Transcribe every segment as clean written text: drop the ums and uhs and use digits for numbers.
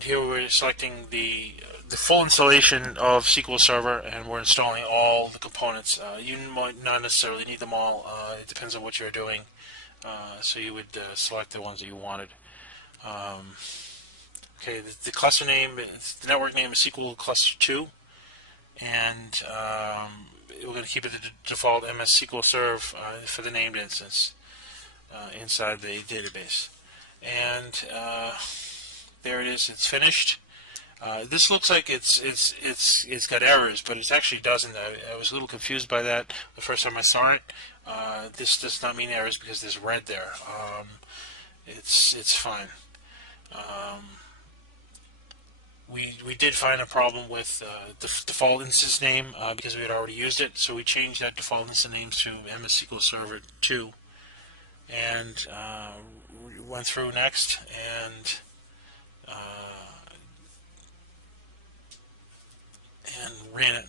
Here we're selecting the full installation of SQL Server, and we're installing all the components. You might not necessarily need them all. It depends on what you're doing. So you would select the ones that you wanted. Okay, the cluster name, the network name is SQL Cluster 2, and we're going to keep it the default MS SQL Serve for the named instance inside the database. And there it is. It's finished. This looks like it's got errors, but it actually doesn't. I was a little confused by that the first time I saw it. This does not mean errors because there's red there. It's fine. We did find a problem with the default instance name because we had already used it, so we changed that default instance name to MS SQL Server 2, and went through next and ran it.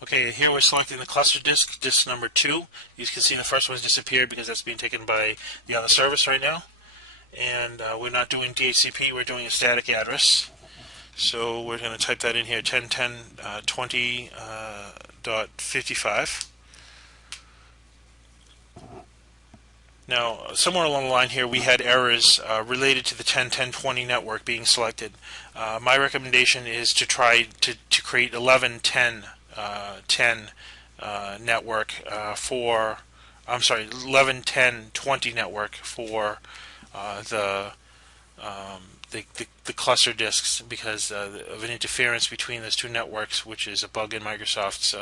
Okay, here we're selecting the cluster disk number 2. You can see the first one's disappeared because that's being taken by the other service right now. And we're not doing DHCP, we're doing a static address. So we're going to type that in here, 10.10.20.55. Now, somewhere along the line here, we had errors related to the 10.10.20 network being selected. My recommendation is to try to create 11.10.10 network for, I'm sorry, 11.10.20 network for the cluster disks because of an interference between those two networks, which is a bug in Microsoft's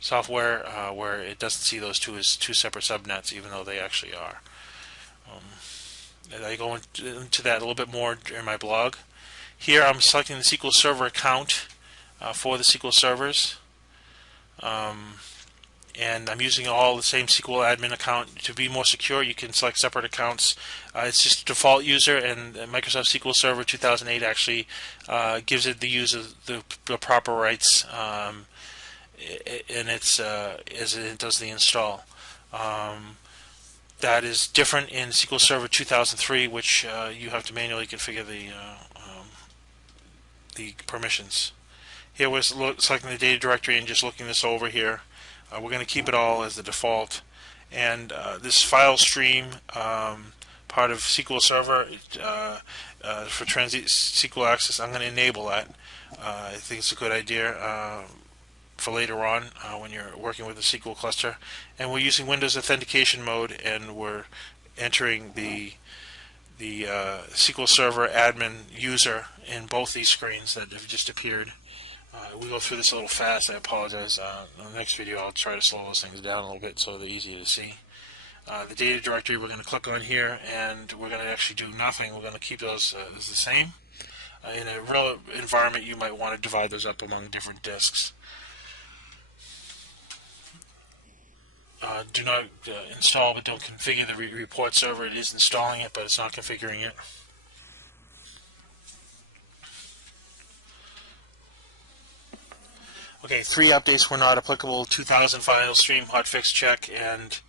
software where it doesn't see those two as two separate subnets, even though they actually are. And I go into that a little bit more in my blog. Here I'm selecting the SQL Server account for the SQL servers. And I'm using all the same SQL admin account. To be more secure, you can select separate accounts. It's just a default user, and Microsoft SQL Server 2008 actually gives it the user the proper rights, and it's as it does the install. That is different in SQL Server 2003, which you have to manually configure the permissions. Here we're selecting the data directory and just looking this over here. We're going to keep it all as the default. And this file stream, part of SQL Server for Transit SQL Access, I'm going to enable that. I think it's a good idea for later on when you're working with a SQL cluster. And we're using Windows Authentication mode, and we're entering the SQL Server admin user in both these screens that have just appeared. We go through this a little fast. I apologize. In the next video, I'll try to slow those things down a little bit so they're easy to see. The data directory, we're going to click on here, and we're going to actually do nothing. We're going to keep those as the same. In a real environment, you might want to divide those up among different disks. Do not install, but don't configure the report server. It is installing it, but it's not configuring it. Okay, 3 updates were not applicable. 2000 file stream hotfix check, and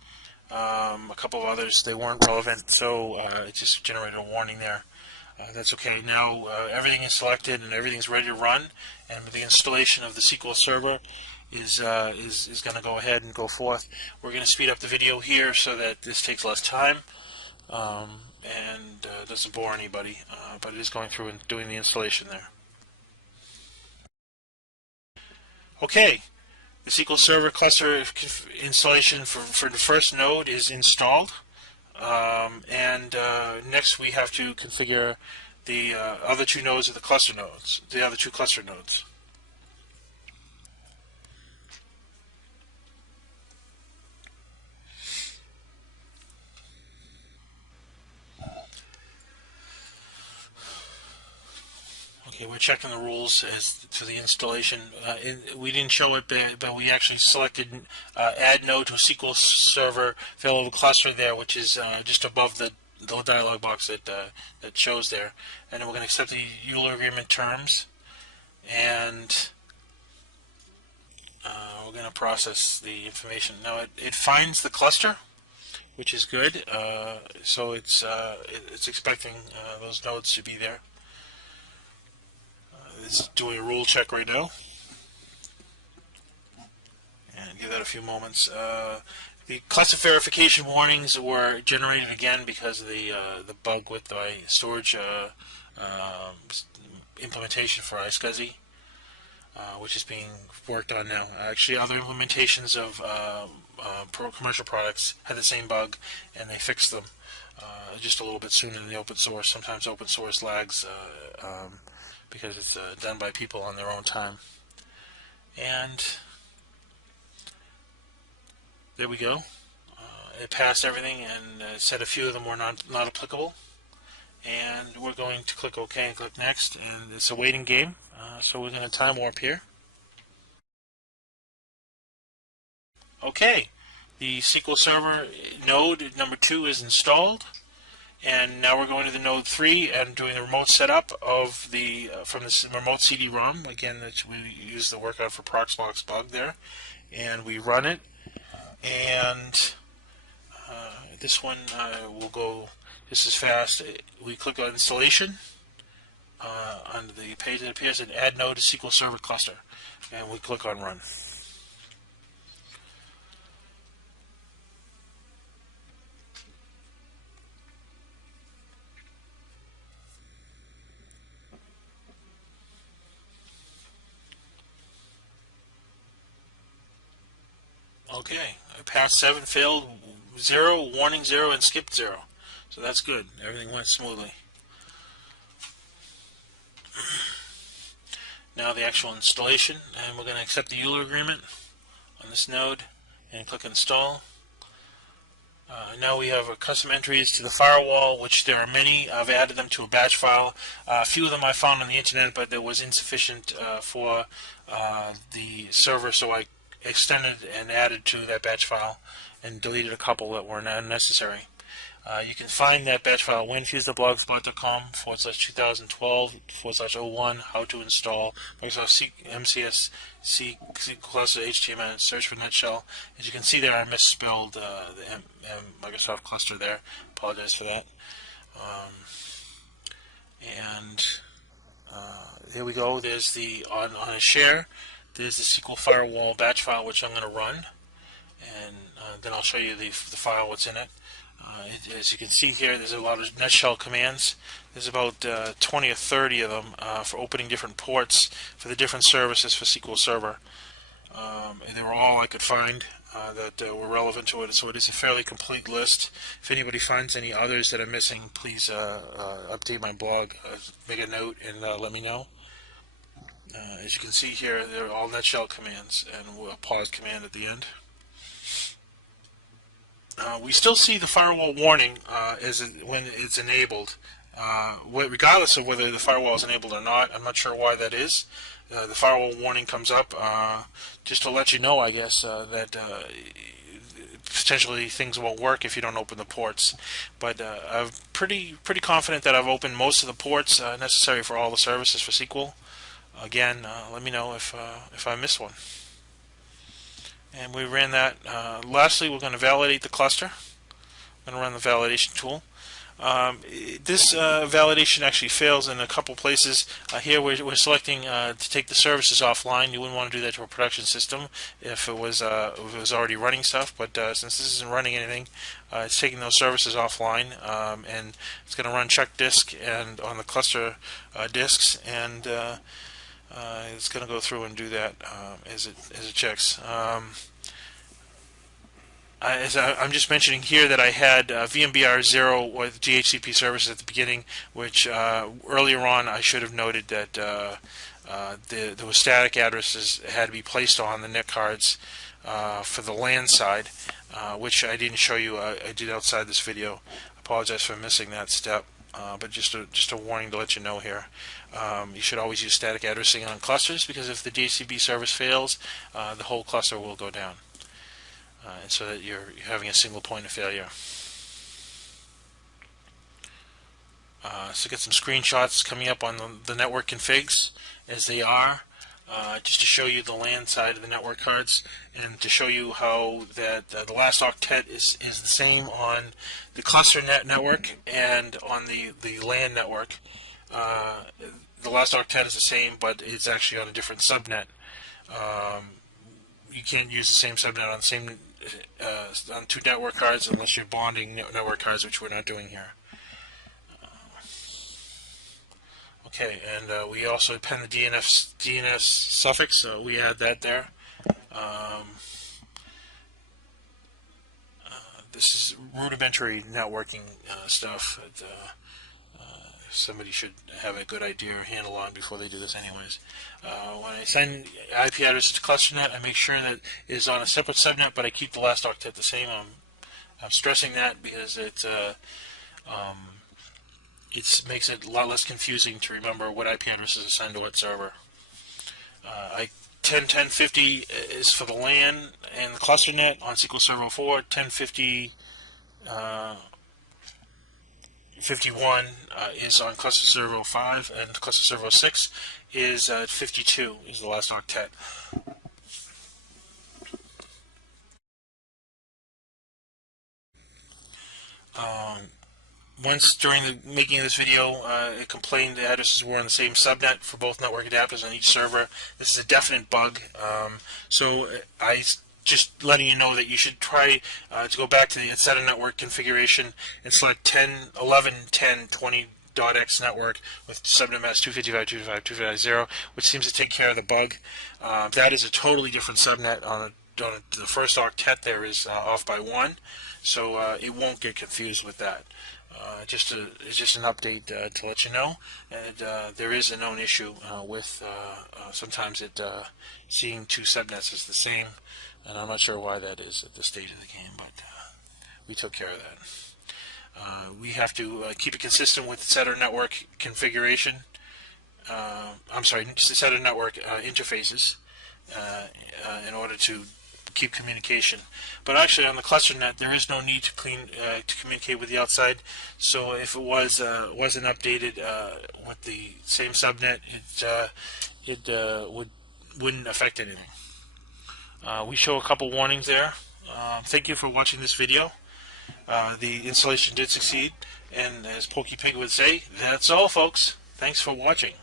a couple of others, they weren't relevant, so it just generated a warning there. That's okay. Now everything is selected and everything's ready to run, and the installation of the SQL Server is going to go ahead and go forth. We're going to speed up the video here so that this takes less time and doesn't bore anybody, but it is going through and doing the installation there. Okay, the SQL Server cluster installation for the first node is installed, and next we have to configure the other two nodes of the cluster nodes, the other two cluster nodes. Okay, we're checking the rules as to the installation. We didn't show it, but we actually selected add node to a SQL Server failover cluster there, which is just above the dialog box that shows there. And then we're going to accept the EULA agreement terms, and we're going to process the information. Now it finds the cluster, which is good. So it's expecting those nodes to be there. It's doing a rule check right now, and give that a few moments. The cluster verification warnings were generated again because of the bug with my storage implementation for iSCSI, which is being worked on now. Actually, other implementations of commercial products had the same bug, and they fixed them just a little bit sooner than the open source. Sometimes open source lags because it's done by people on their own time. And there we go. It passed everything and said a few of them were not applicable. And we're going to click OK and click Next, and it's a waiting game. So we're going to time warp here. Okay, the SQL Server node number 2 is installed, and now we're going to the node 3 and doing the remote setup of the from this remote CD-ROM. Again, that we use the workout for Proxmox bug there, and we run it. And this one will go just as fast. We click on installation on the page that appears and add node to SQL Server cluster, and we click on run. Okay, I passed 7, failed 0, warning 0, and skipped 0. So that's good. Everything went smoothly. Now the actual installation, and we're going to accept the Euler agreement on this node and click install. Now we have custom entries to the firewall, which there are many. I've added them to a batch file. A few of them I found on the internet, but there was insufficient for the server, so I extended and added to that batch file and deleted a couple that were not necessary. You can find that batch file winfuse.blogspot.com/2012/01 how to install Microsoft MCS C cluster HTML and search for Nutshell. As you can see there, I misspelled the Microsoft cluster there. Apologize for that. Here we go. There's the on a share. There's the SQL firewall batch file, which I'm going to run, and then I'll show you the file, what's in it. As you can see here, there's a lot of Nutshell commands. There's about 20 or 30 of them for opening different ports for the different services for SQL Server. And they were all I could find that were relevant to it, so it is a fairly complete list. If anybody finds any others that are missing, please update my blog, make a note, and let me know. As you can see here, they're all Nutshell commands and a pause command at the end. We still see the firewall warning when it's enabled, regardless of whether the firewall is enabled or not. I'm not sure why that is. The firewall warning comes up just to let you know, I guess, that potentially things won't work if you don't open the ports. But I'm pretty confident that I've opened most of the ports necessary for all the services for SQL. Again, let me know if I miss one. And we ran that. Lastly, we're going to validate the cluster. I'm going to run the validation tool. This validation actually fails in a couple places. Here we're selecting to take the services offline. You wouldn't want to do that to a production system if it was already running stuff, but since this isn't running anything, it's taking those services offline, and it's going to run check disk and on the cluster disks, and it's going to go through and do that as it checks. I'm just mentioning here that I had VMBR 0 with DHCP services at the beginning, which earlier on I should have noted that there were static addresses that had to be placed on the NIC cards for the LAN side, which I didn't show you. I did outside this video. I apologize for missing that step. But just a warning to let you know here. You should always use static addressing on clusters, because if the DHCP service fails, the whole cluster will go down. And so that you're having a single point of failure. So get some screenshots coming up on the network configs as they are. just to show you the LAN side of the network cards, and to show you how that the last octet is the same on the cluster network and on the LAN network. The last octet is the same, but it's actually on a different subnet. You can't use the same subnet on the same on two network cards unless you're bonding network cards, which we're not doing here. Okay, and we also append the DNS suffix, so we add that there. This is rudimentary networking stuff that somebody should have a good idea or handle on before they do this anyways. When I send IP addresses to ClusterNet, I make sure that it is on a separate subnet, but I keep the last octet the same. I'm stressing that because it makes it a lot less confusing to remember what IP address is assigned to what server. 10.10.50 is for the LAN and the ClusterNet on SQL Server 4. 10.50 51 is on Cluster Server 5, and Cluster Server 6 is 52 is the last octet. Once during the making of this video, it complained the addresses were on the same subnet for both network adapters on each server. This is a definite bug, so I just letting you know that you should try to go back to the set of network configuration and select 10, 11, 10, 20.x network with subnet mask 255.255.250, which seems to take care of the bug. That is a totally different subnet. The first octet there is off by 1, so it won't get confused with that. It's just an update to let you know, and there is a known issue with sometimes it seeing two subnets as the same, and I'm not sure why that is at this stage of the game, but we took care of that. We have to keep it consistent with the set of network configuration. I'm sorry, set of network interfaces in order to keep communication. But actually, on the ClusterNet, there is no need to communicate with the outside. So if it wasn't updated with the same subnet, it wouldn't affect anything. We show a couple warnings there. Thank you for watching this video. The installation did succeed, and as Pokey Pig would say, that's all, folks. Thanks for watching.